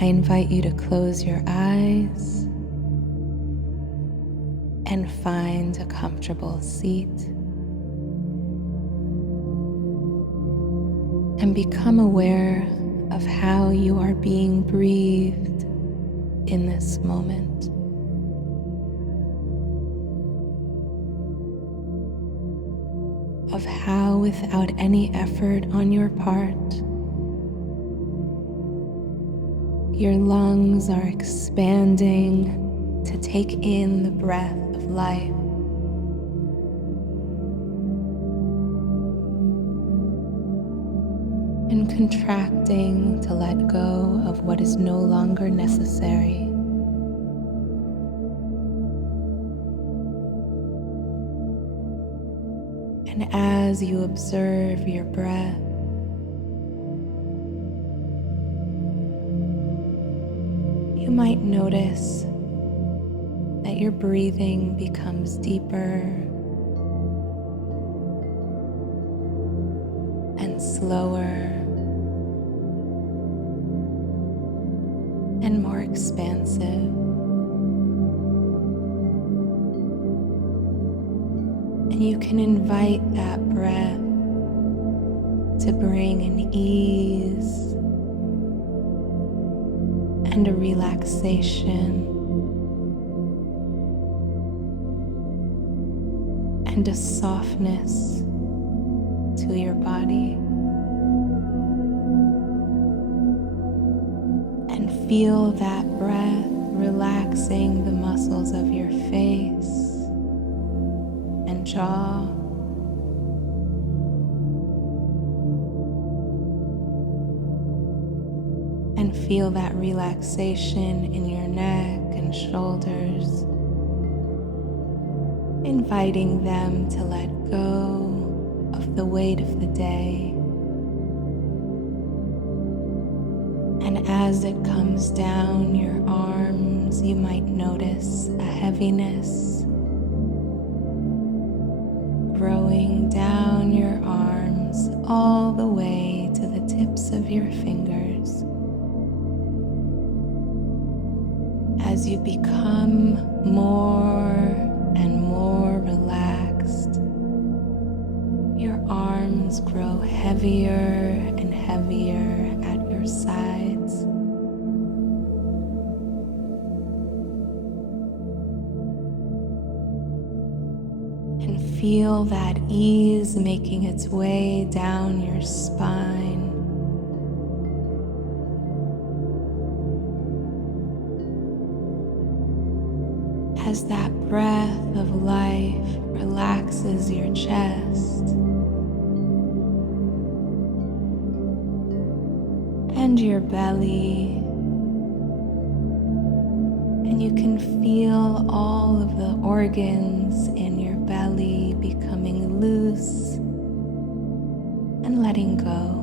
I invite you to close your eyes and find a comfortable seat and become aware of how you are being breathed in this moment. Of how, without any effort on your part, your lungs are expanding to take in the breath of life. And contracting to let go of what is no longer necessary. And as you observe your breath, you might notice that your breathing becomes deeper and slower and more expansive. And you can invite that breath to bring an ease and a relaxation and a softness to your body. And feel that breath relaxing the muscles of your face and jaw. And feel that relaxation in your neck and shoulders, inviting them to let go of the weight of the day. And as it comes down your arms, you might notice a heaviness growing down your arms all the way to the tips of your fingers. As you become more and more relaxed, your arms grow heavier and heavier at your sides. And feel that ease making its way down your spine. As that breath of life relaxes your chest and your belly, and you can feel all of the organs in your belly becoming loose and letting go.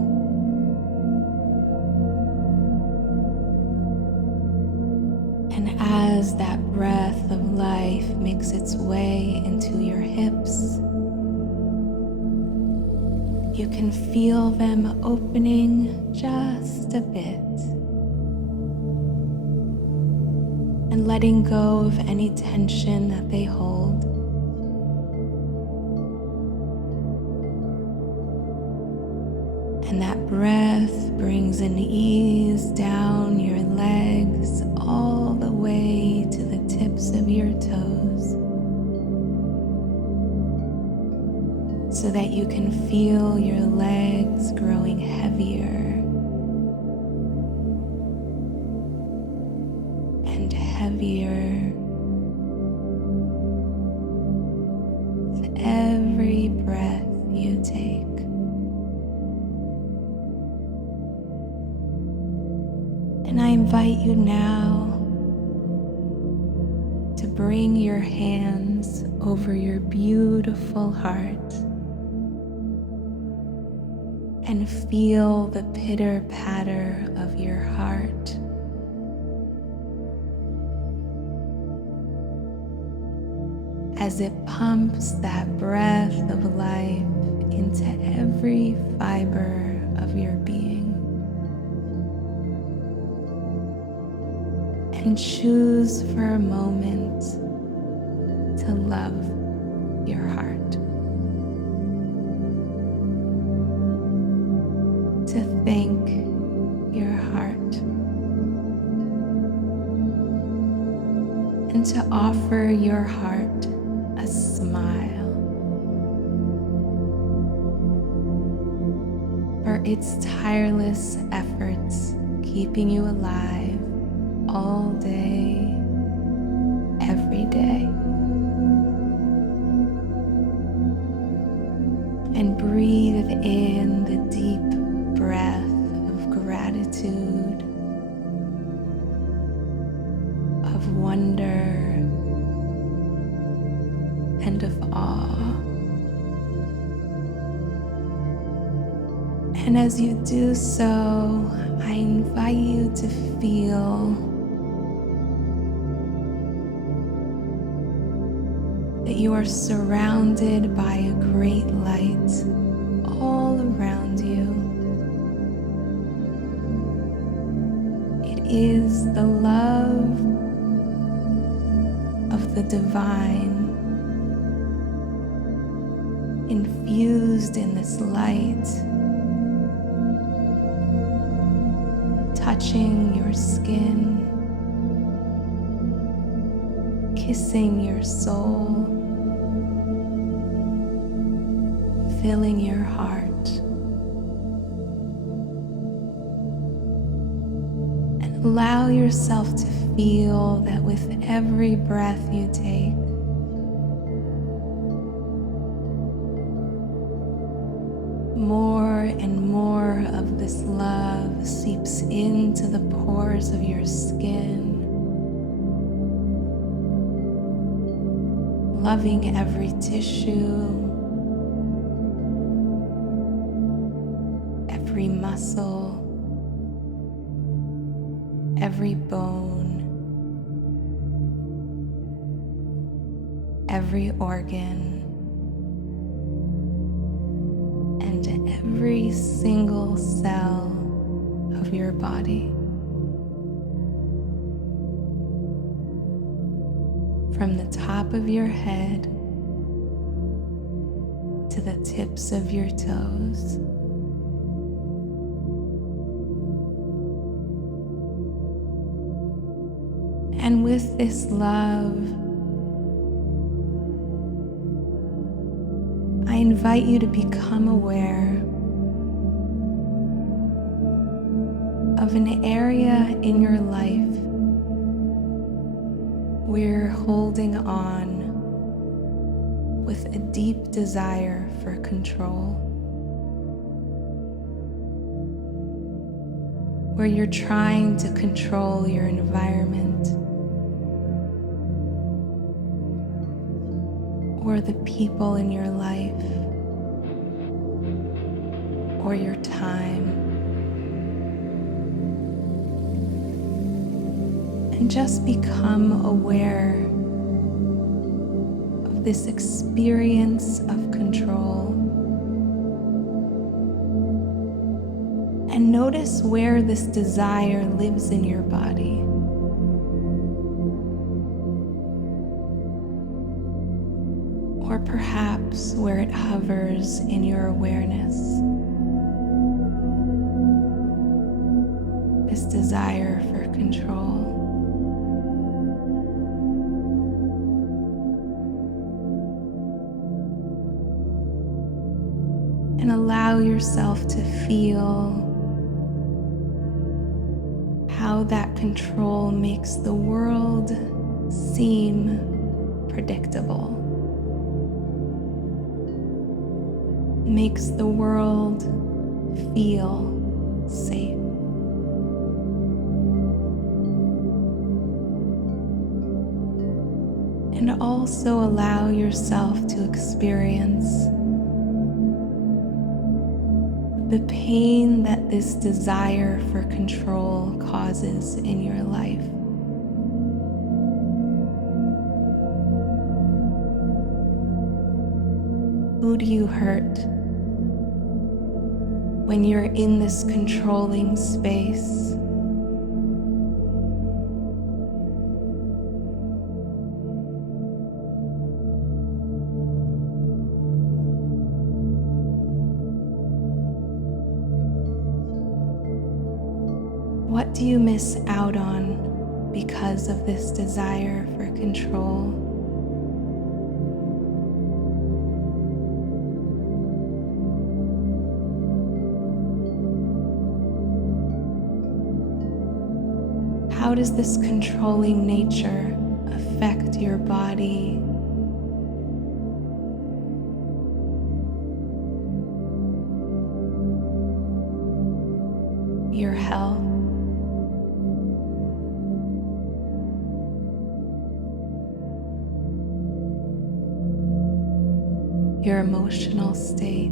And as that breath of life makes its way into your hips, you can feel them opening just a bit and letting go of any tension that they hold. And that breath brings an ease down your legs all the way to the tips of your toes, so that you can feel your legs growing heavier and heavier with every breath you take. And I invite you now to bring your hands over your beautiful heart and feel the pitter-patter of your heart. As it pumps that breath of life into every fiber of your being. and choose for a moment to love your heart, to thank your heart, and to offer your heart a smile for its tireless efforts keeping you alive all day, every day. And breathe in the deep breath of gratitude, of wonder, and of awe. And as you do so, I invite you to feel that you are surrounded by a great light all around you. It is the love of the divine infused in this light, touching your skin, kissing your soul, filling your heart. And allow yourself to feel that with every breath you take, more and more of this love seeps into the pores of your skin, loving every tissue, every muscle, every bone, every organ, and every single cell of your body. From the top of your head to the tips of your toes. And with this love, I invite you to become aware of an area in your life where you're holding on with a deep desire for control, where you're trying to control your environment or the people in your life or your time. And just become aware of this experience of control. And notice where this desire lives in your body. Or perhaps where it hovers in your awareness. This desire for control. And allow yourself to feel how that control makes the world seem predictable, makes the world feel safe. And also allow yourself to experience the pain that this desire for control causes in your life. Who do you hurt when you're in this controlling space? What do you miss out on because of this desire for control? How does this controlling nature affect your body, your health, your emotional state?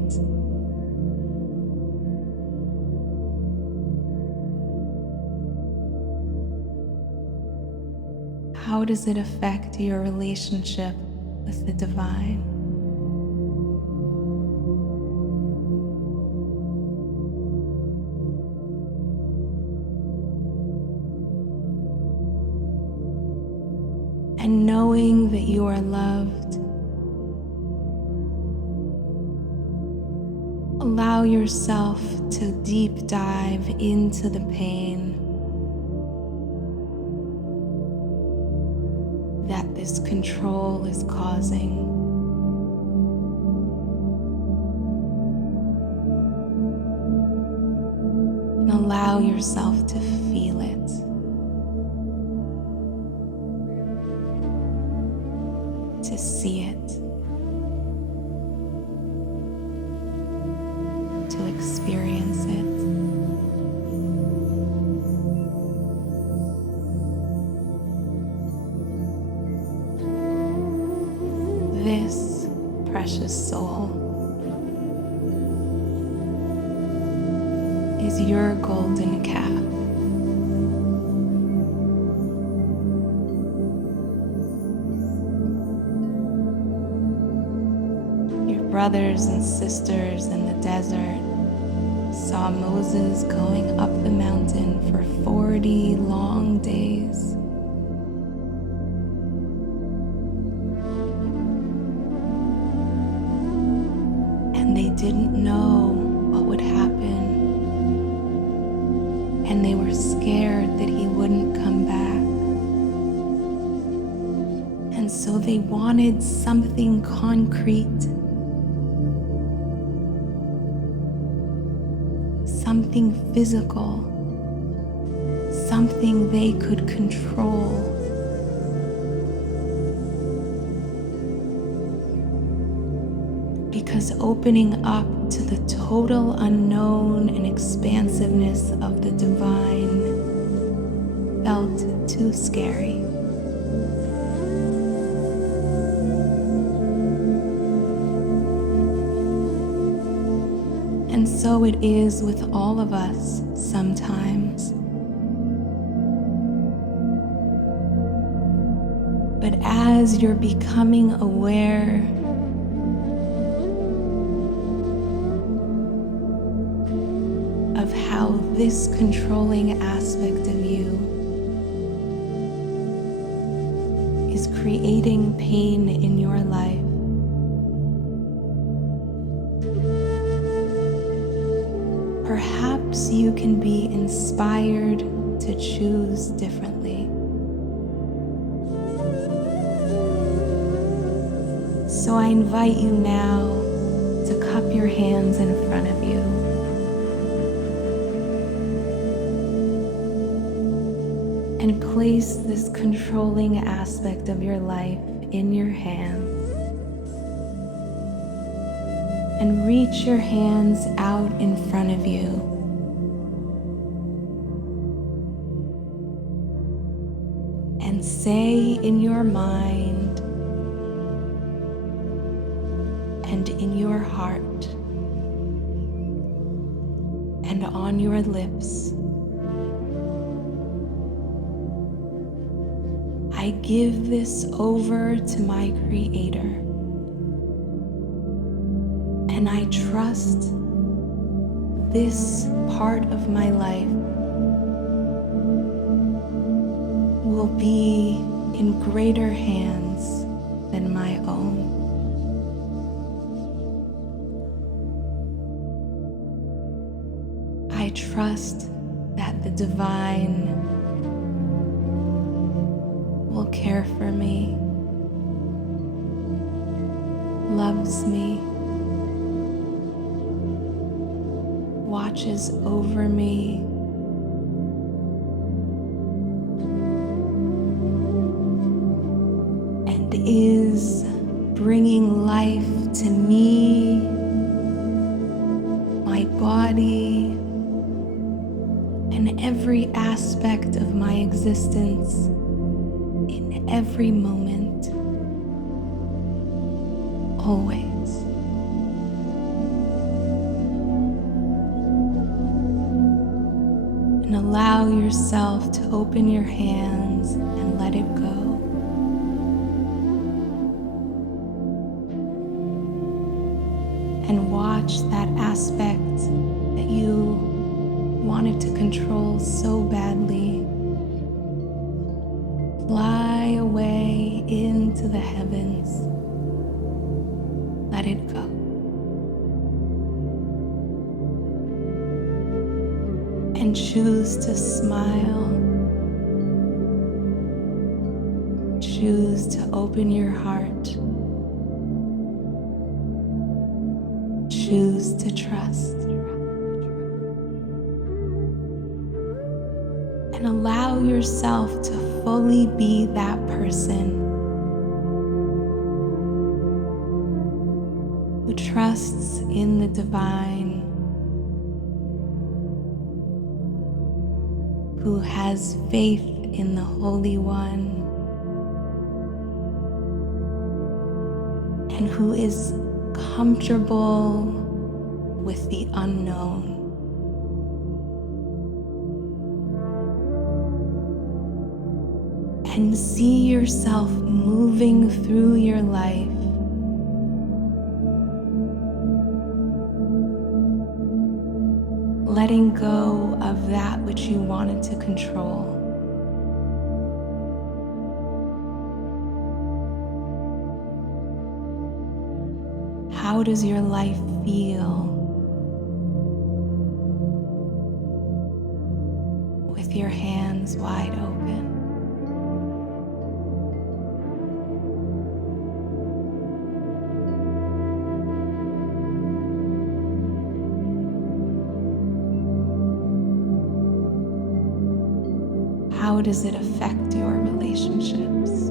How does it affect your relationship with the divine? And knowing that you are loved, allow yourself to deep dive into the pain that this control is causing. And allow yourself to feel it. To see it. To experience it. This precious soul is your golden calf. Your brothers and sisters in the desert saw Moses going up the mountain for 40 long days. And they didn't know what would happen. And they were scared that he wouldn't come back. And so they wanted something concrete. Something physical. Something they could control. Because opening up to the total unknown and expansiveness of the divine felt too scary. And so it is with all of us sometimes. But as you're becoming aware of how this controlling aspect of you is creating pain in your life, perhaps you can be inspired to choose differently. So I invite you now to cup your hands in front of you. And place this controlling aspect of your life in your hands. And reach your hands out in front of you. And say in your mind and in your heart and on your lips, I give this over to my Creator, and I trust this part of my life will be in greater hands than my own. I trust that that the divine will care for me, loves me, watches over me, and is bringing life to me, my body, and every aspect of my existence in every moment, always. And allow yourself to open your hands and let it go. And watch that aspect that you wanted to control so badly fly away into the heavens. Let it go. And choose to smile. Choose to open your heart. Choose to trust. And allow yourself to fully be that person who trusts in the divine, who has faith in the Holy One, and who is comfortable with the unknown. And see yourself moving through your life, letting go of that which you wanted to control. How does your life feel with your hands wide open? How does it affect your relationships?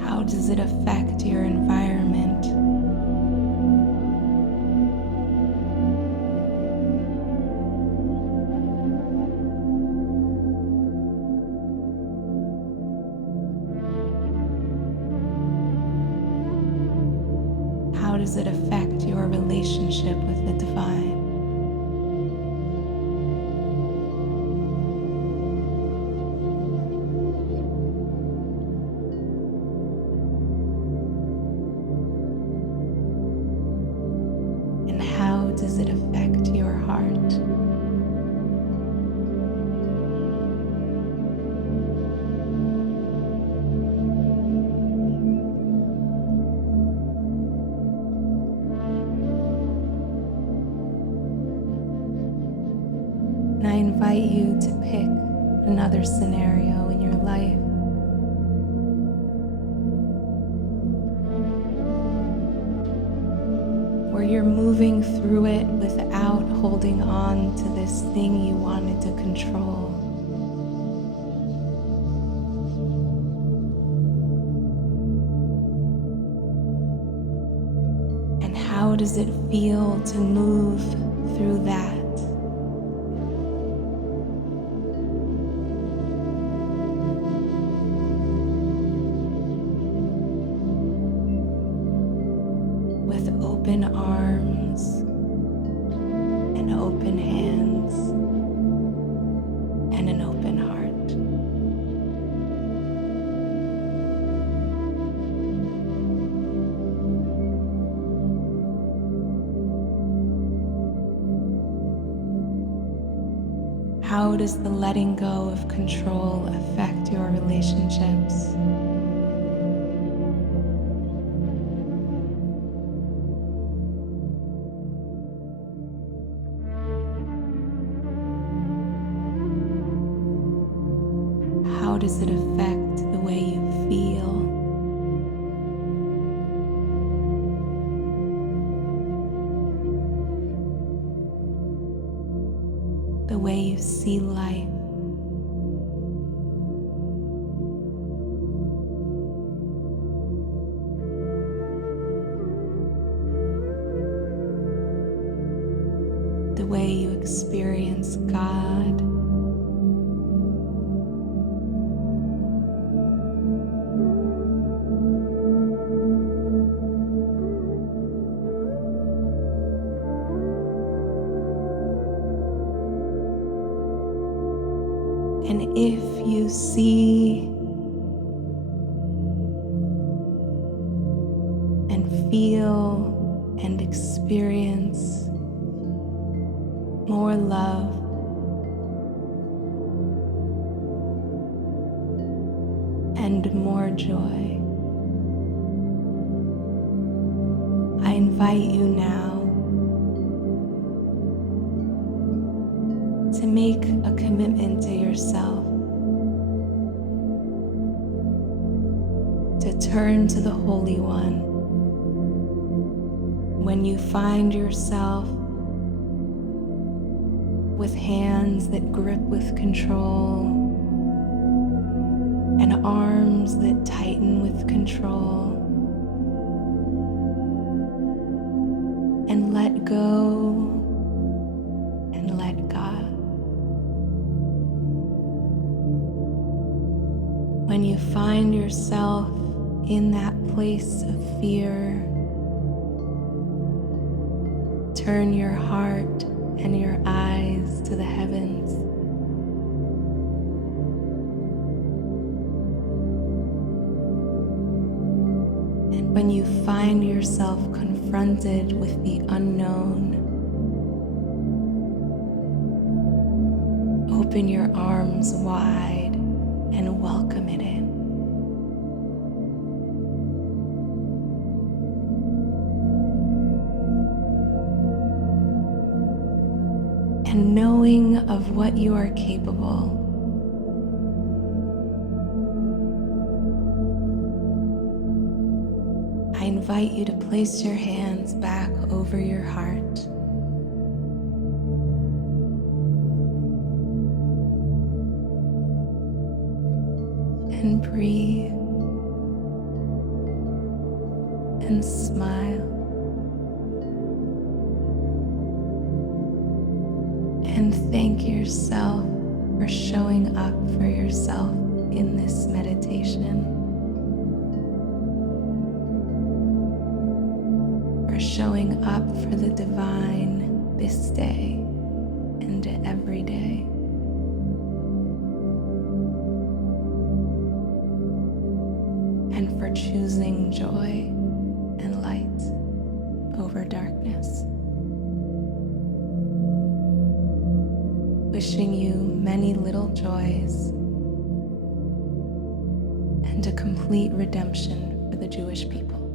How does it affect your environment? How does it affect your relationship with the divine? And how does it affect your heart? And I invite you to pick another scenario in your life where you're moving through it without holding on to this thing you wanted to control. And how does it feel to move through that? With open arms and open hands and an open heart. How does the letting go of control affect your relationships? How does it affect the way you feel? The way you see life? The way you experience God? And if you see and feel and experience more love, and more joy, I invite you now to make a commitment to yourself to turn to the Holy One when you find yourself with hands that grip with control and arms that tighten with control, and let go and let God. When you find yourself in that place of fear, turn your heart and your eyes to the heavens. And when you find yourself confronted with the unknown, open your arms wide and welcome it in. And knowing of what you are capable, I invite you to place your hands back over your heart and breathe and smile and thank yourself for showing up for yourself in this meditation, for showing up for the divine this day and every day. And for choosing joy and light over darkness. Wishing you many little joys and a complete redemption for the Jewish people.